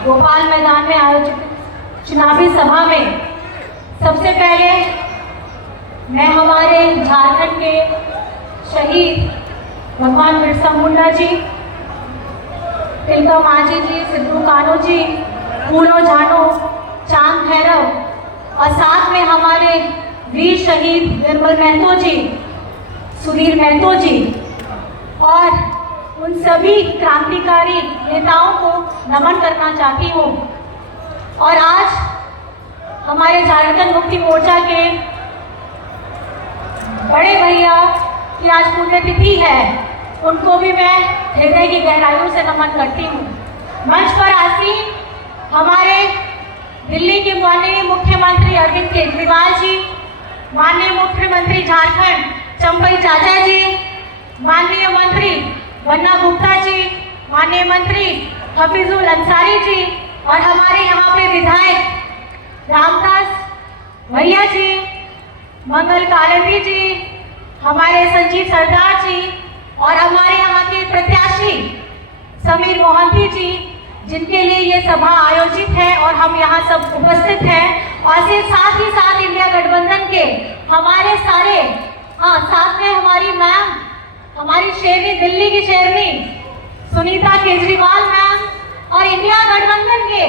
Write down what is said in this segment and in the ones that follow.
भोपाल मैदान में आयोजित चुनावी सभा में सबसे पहले मैं हमारे झारखंड के शहीद भगवान बिरसा मुंडा जी, तिलका मांझी जी, सिद्धू कान्हू जी, फूलो झानो, चांद भैरव और साथ में हमारे वीर शहीद निर्मल महतो जी, सुधीर महतो जी और उन सभी क्रांतिकारी नेताओं को नमन करना चाहती हूँ। और आज हमारे झारखंड मुक्ति मोर्चा के बड़े भैया की आज पुण्यतिथि है, उनको भी मैं हृदय की गहराइयों से नमन करती हूँ। मंच पर आसीन हमारे दिल्ली के माननीय मुख्यमंत्री अरविंद केजरीवाल जी, माननीय मुख्यमंत्री झारखंड चंपई चाचा जी, माननीय मंत्री बन्ना गुप्ता जी, माननीय मंत्री हफीजुल अंसारी जी और हमारे यहाँ पे विधायक रामदास भैया जी, मंगल कालवी जी, हमारे संजीव सरदार जी और हमारे यहाँ के प्रत्याशी समीर मोहंती जी, जिनके लिए ये सभा आयोजित है और हम यहाँ सब उपस्थित हैं। और साथ ही साथ इंडिया गठबंधन के हमारे सारे साथ में हमारी मैम, हमारी शेरनी, दिल्ली की शेरनी सुनीता केजरीवाल मैम और इंडिया गठबंधन के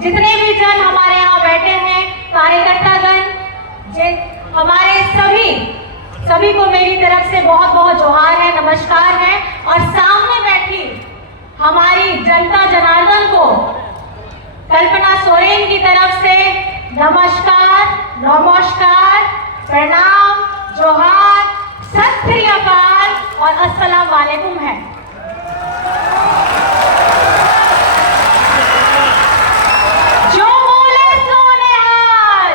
जितने भी जन हमारे यहाँ बैठे हैं, कार्यकर्तागण, हमारे सभी को मेरी तरफ से बहुत बहुत जोहार है, नमस्कार है। और सामने बैठी हमारी जनता जनार्दन को कल्पना सोरेन की तरफ से नमस्कार, प्रणाम, जोहार, सत श्री अकाल और अस्सलाम वालेकुम है। जो बोले सोनेहाल,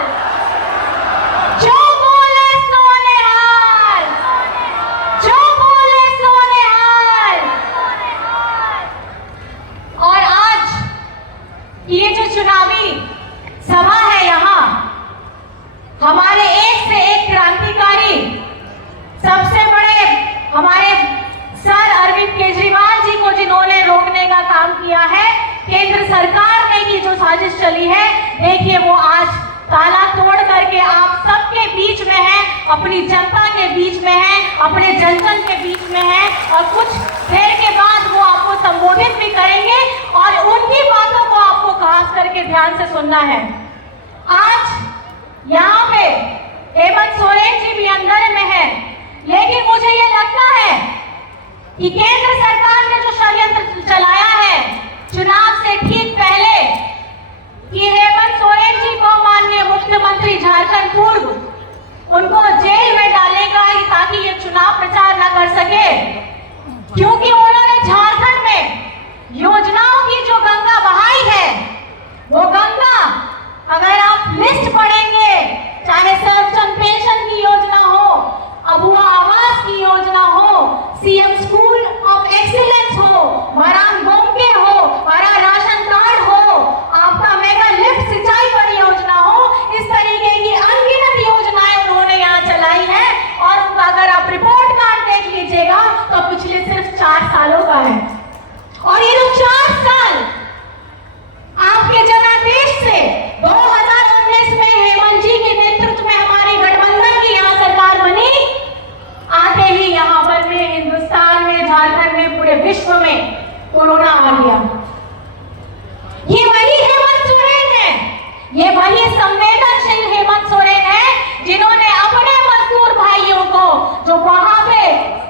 जो बोले सोनेहाल, जो बोले सोनेहाल। और आज ये जो चुनावी सभा है, यहाँ हमारे एक से एक क्रांतिकारी, सबसे बड़े हमारे सर अरविंद केजरीवाल जी को जिन्होंने रोकने का काम किया है, केंद्र सरकार ने की जो साजिश चली है, देखिए वो आज ताला तोड़ करके आप सबके बीच में है, अपनी जनता के बीच में है, अपने जन के बीच में है। और कुछ देर के बाद वो आपको संबोधित भी करेंगे और उनकी बातों को आपको खास करके ध्यान से सुनना है। आज यहाँ पे हेमंत सोरेन जी भी अंदर में है, लेकिन मुझे ये लगता है कि केंद्र सरकार ने जो षड्यंत्र चलाया है चुनाव से ठीक पहले कि हेमंत सोरेन जी को माननीय मुख्यमंत्री झारखंड पूर्व उनको जेल में डालेगा ताकि ये चुनाव प्रचार न कर सके, क्योंकि उन्होंने झारखंड में योजनाओं की जो गंगा बहाई है, वो गंगा अगर आप लिस्ट पढ़ेंगे, चाहे सर्वजन पेंशन की योजना हो, अबुआ आवास की योजना हो, सीएम स्कूल ऑफ एक्सीलेंस हो, मरान बोमके हो, हरा राशन कार्ड हो, आपका मेगा लिफ्ट सिंचाई परियोजना हो, इस तरीके की अनगिनत योजनाएं उन्होंने यहाँ चलाई है। और उनका अगर आप रिपोर्ट कार्ड देख लीजिएगा तो पिछले सिर्फ 4 सालों का है। और ये जो 4 साल आपके जनादेश से 2019 में हेमंत जी के नेतृत्व में हमारी गठबंधन की यहाँ सरकार बनी, आते ही यहाँ पर में हिंदुस्तान में, झारखंड में, पूरे विश्व में कोरोना आ गया। ये वही हेमंत सोरेन है, ये वही संवेदनशील हेमंत सोरेन है जिन्होंने अपने मजदूर भाइयों को, जो वहां पे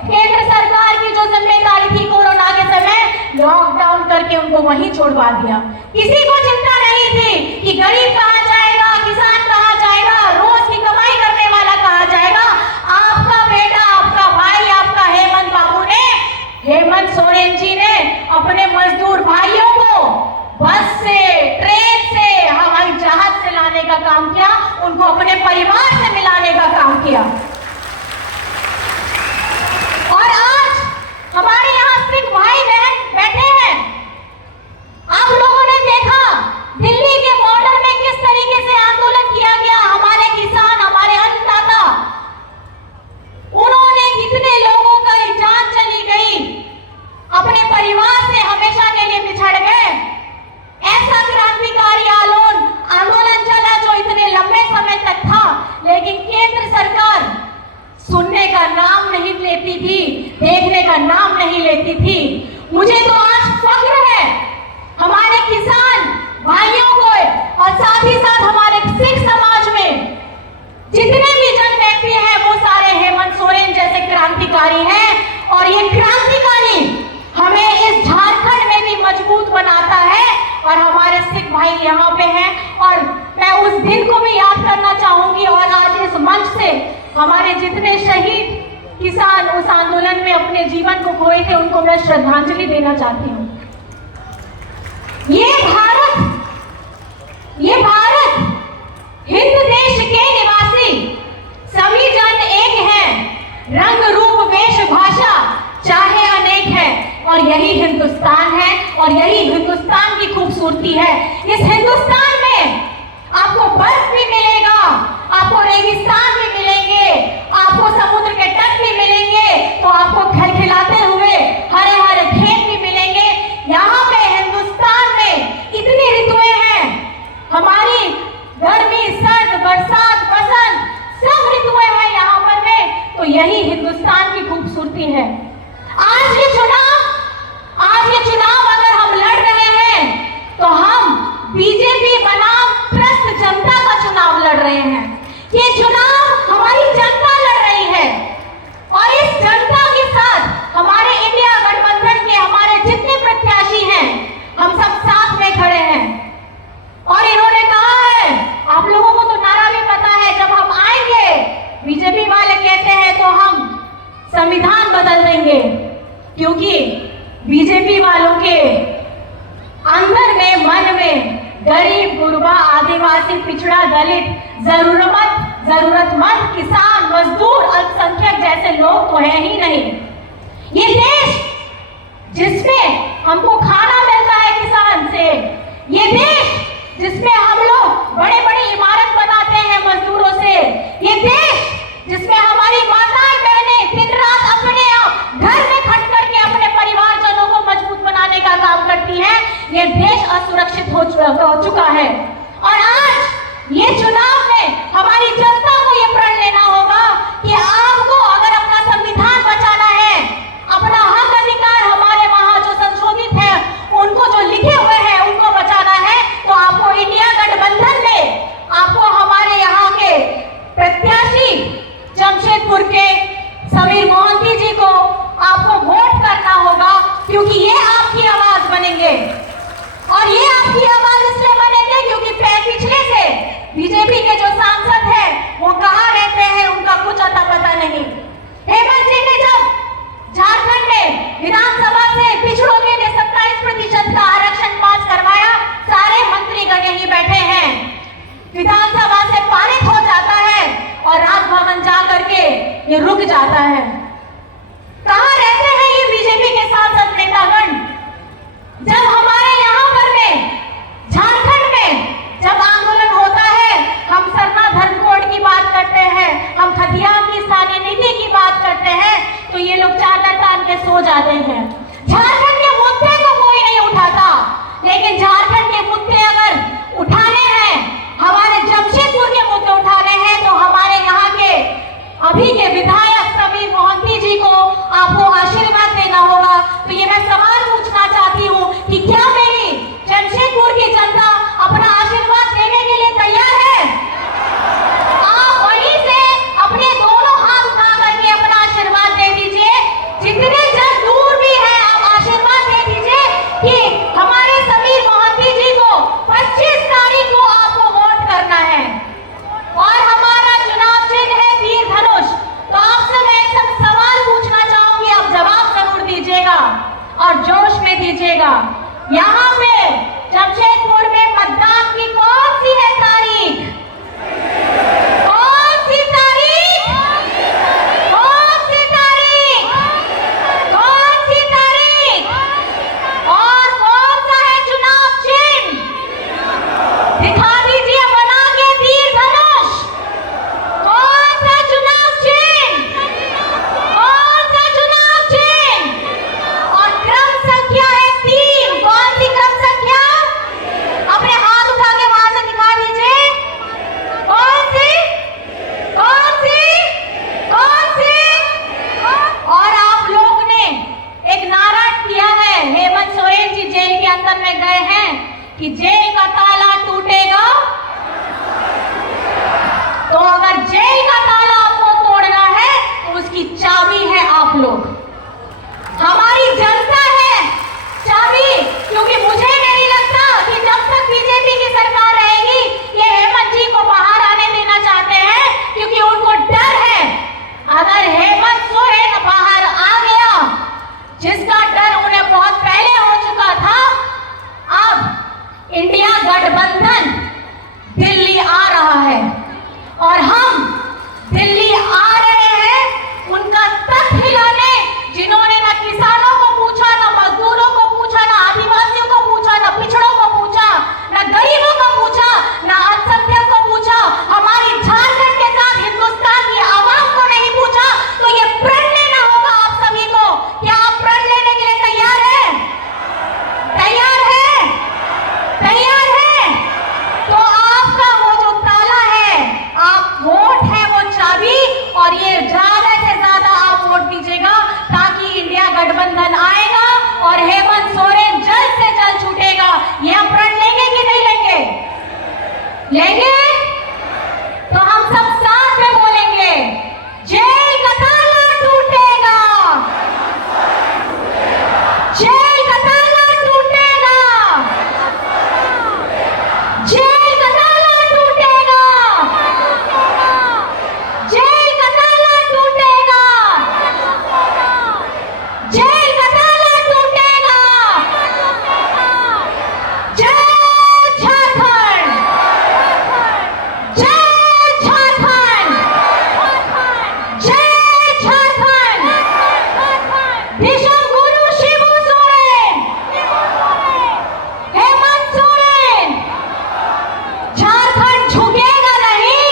केंद्र सरकार की जो जिम्मेदारी थी कोरोना के समय, लॉकडाउन करके उनको वहीं छोड़वा दिया। किसी को चिंता नहीं थी कि गरीब कहाँ जाएगा, किसान कहाँ जाएगा, रोज की कमाई करने वाला कहाँ जाएगा। आपका बेटा, आपका भाई, आपका हेमंत बाबू ने, हेमंत सोरेन जी ने अपने मजदूर भाइयों को बस से, ट्रेन से, हवाई जहाज से लाने का काम किया, उनको अपने परिवार से मिलाने का काम किया। और आज हमारे यहाँ सिख भाई बहन बैठे हैं, आप लोगों ने देखा दिल्ली के बॉर्डर में किस तरीके से आंदोलन किया गया। हमारे किसान, हमारे अन्नदाता, उन्होंने कितने लोगों की जान चली गई, अपने परिवार से हमेशा के लिए बिछड़ गए। ऐसा करना चाहूंगी और आज इस मंच से हमारे जितने शहीद किसान उस आंदोलन में अपने जीवन को खोए थे उनको मैं श्रद्धांजलि देना चाहती हूँ। ये भारत हिंद देश के निवासी सभी जन एक हैं, रंग रूप वेशभाषा चाहे अनेक है, और यही हिंदुस्तान है और यही हिंदुस्तान की खूबसूरती है। इस हिंदुस्तान में आपको बर्फ भी मिलेगा, आपको रेगिस्तान भी मिलेंगे, आपको समुद्र के तट भी मिलेंगे, तो आपको खिलखिलाते हुए हरे हरे खेत भी मिलेंगे। यहाँ पे हिंदुस्तान में इतनी ऋतुएं हैं, हमारी गर्मी, सर्द, बरसात, बसंत, सब ऋतुएं हैं यहाँ पर में, तो यही हिंदुस्तान की खूबसूरती है। आज ये चुनाव अगर हम लड़ रहे हैं तो हम बीजेपी बनाम त्रस्त जनता का चुनाव लड़ रहे हैं। ये चुनाव हमारी जनता लड़ रही है और इस जनता के साथ हमारे इंडिया गठबंधन के हमारे जितने प्रत्याशी हैं, हम सब साथ में खड़े हैं। और इन्होंने कहा है, आप लोगों को तो नारा भी पता है, जब हम आएंगे बीजेपी वाले कहते हैं तो हम संविधान बदल देंगे, क्योंकि बीजेपी वालों के अंदर में, मन में गरीब, गुरबा, आदिवासी, पिछड़ा, दलित, जरूरतमंद, किसान, मजदूर, अल्पसंख्यक जैसे लोग तो है ही नहीं। ये देश जिसमें हमको खाना मिलता है किसान से, ये देश जिसमें हम लोग बड़े बड़ी इमारत बनाते हैं मजदूरों से, ये देश जिसमें हमारी माताएं बहनें दिन रात अपने आप घर में खट करके अपने परिवारजनों को मजबूत बनाने का काम करती हैं, ये देश असुरक्षित हो चुका है। और आज ये चुनाव में हमारी जनता को ये प्रण लेना होगा कि आपको अगर अपना संविधान बचाना है, अपना हक अधिकार हमारे वहां जो संशोधित है उनको जो लिखे हुए हैं उनको बचाना है, तो आपको इंडिया गठबंधन में आपको हमारे यहाँ के प्रत्याशी जमशेदपुर के समीर मोहंती जी को आपको वोट करना होगा, क्योंकि ये आपकी आवाज बनेंगे। और ये आपकी आवाज इसलिए बनेंगे क्योंकि पिछले से बीजेपी के जो सांसद हैं वो कहाँ रहते हैं उनका कुछ अता पता नहीं। हेमंत जी ने जब झारखंड में विधानसभा से पिछड़ों के लिए 27% का आरक्षण पास करवाया, सारे मंत्रीगण यहीं बैठे हैं, विधानसभा से पारित हो जाता है और राजभवन जा करके ये रुक जाता है। कहाँ रहते हैं ये बीजेपी के सांसद नेतागण? जब हमारे यहाँ पर में झारखंड में जब आंदोलन होता है, हम सरना धर्म कोड की बात करते हैं, हम खतियान की स्थानीय नीति की बात करते हैं, तो ये लोग चादर तान के सो जाते हैं। झारखंड के मुद्दे को कोई नहीं उठाता, लेकिन झारखंड के मुद्दे अगर उठाने हैं, हमारे जमशेदपुर के मुद्दे उठाने हैं, तो हमारे यहाँ के अभी के विधायक समीर मोहंती जी को आपको आशीर्वाद देना होगा। तो ये मैं सवाल पूछना चाहती हूँ कि क्या मेरी जमशेदपुर की जनता अपना आशीर्वाद देने के लिए तैयार है? आप वहीं से अपने दोनों हाथ उठा करके अपना आशीर्वाद दे दीजिए। जितने जन दूर भी हैं, आप आशीर्वाद दे दीजिए कि हमारे समीर मोहंती जी को 25 तारीख को आपको वोट करना है। और हमारा चुनाव चिन्ह है तीर धनुष। तो आपसे मैं एक सवाल पूछना चाहूंगी, आप जवाब जरूर दीजिएगा और जोश में दीजिएगा। यहाँ पे जमशेदपुर में मतदान की कौन सी है तारीख? कौन सी तारीख? कौन सी तारीख? कौन सी तारीख? और कौन सा है चुनाव चिन्ह? दिखा दीजिए बना के तीर धनुष। कौन सा चुनाव चिन्ह? कौन सा चुनाव चिन्ह? और क्रम संख्या है 3। कौन सी क्रम संख्या? अपने हाथ उठा के वहां से दिखा दीजिए। कौन सी? कौन सी? कौन सी? और आप लोग ने एक नारा किया है, हेमंत सोरेन जी जेल के अंदर में गए हैं कि जेल का ताला टूटेगा, तो अगर जेल का ताला आपको तोड़ना है तो उसकी चाबी है आप लोग, हमारी जनता है चाबी। क्योंकि मुझे नहीं लगता कि जब तक बीजेपी की सरकार रहेगी ये हेमंत जी को बाहर आने देना लेंगे तो हम सब साथ में बोलेंगे, जेल का ताला टूटेगा, जेल का ताला टूटेगा, जेल का ताला टूटेगा, जेल का ताला टूटेगा, जेल का ताला टूटेगा। जय झारखंड, जय झारखंड, जय झारखंड। विश्व गुरु शिबू सोरेन, हेमंत सोरेन, झारखंड झुकेगा नहीं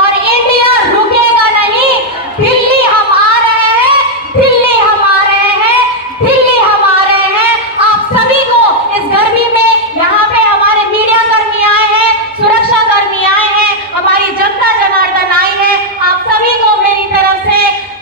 और इंडिया रुकेगा नहीं। दिल्ली हम आ रहे हैं, दिल्ली हम आ रहे हैं, दिल्ली हम आ रहे हैं। आप सभी को इस गर्मी में यहाँ पे हमारे मीडिया कर्मी आए हैं, सुरक्षा कर्मी आए हैं, हमारी जनता जनार्दन आई है। आप सभी को मेरी तरफ से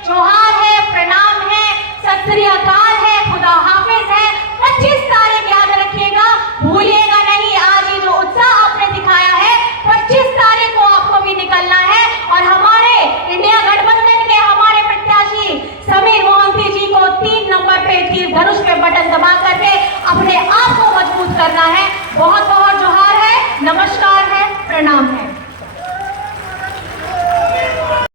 जोहार है, प्रणाम है, सत श्री अकाल है, खुदा हाफिज है। 25 तारीख याद रखिएगा, भूलिएगा नहीं। आज ये जो उत्साह आपने दिखाया है, 25 तारीख को आपको भी निकलना है और हमारे इंडिया गठबंधन के हमारे प्रत्याशी समीर मोहंती जी को 3 नंबर पे तीर धनुष पे बटन दबा करके अपने आप को मजबूत करना है। बहुत बहुत जोहार है, नमस्कार है, प्रणाम है।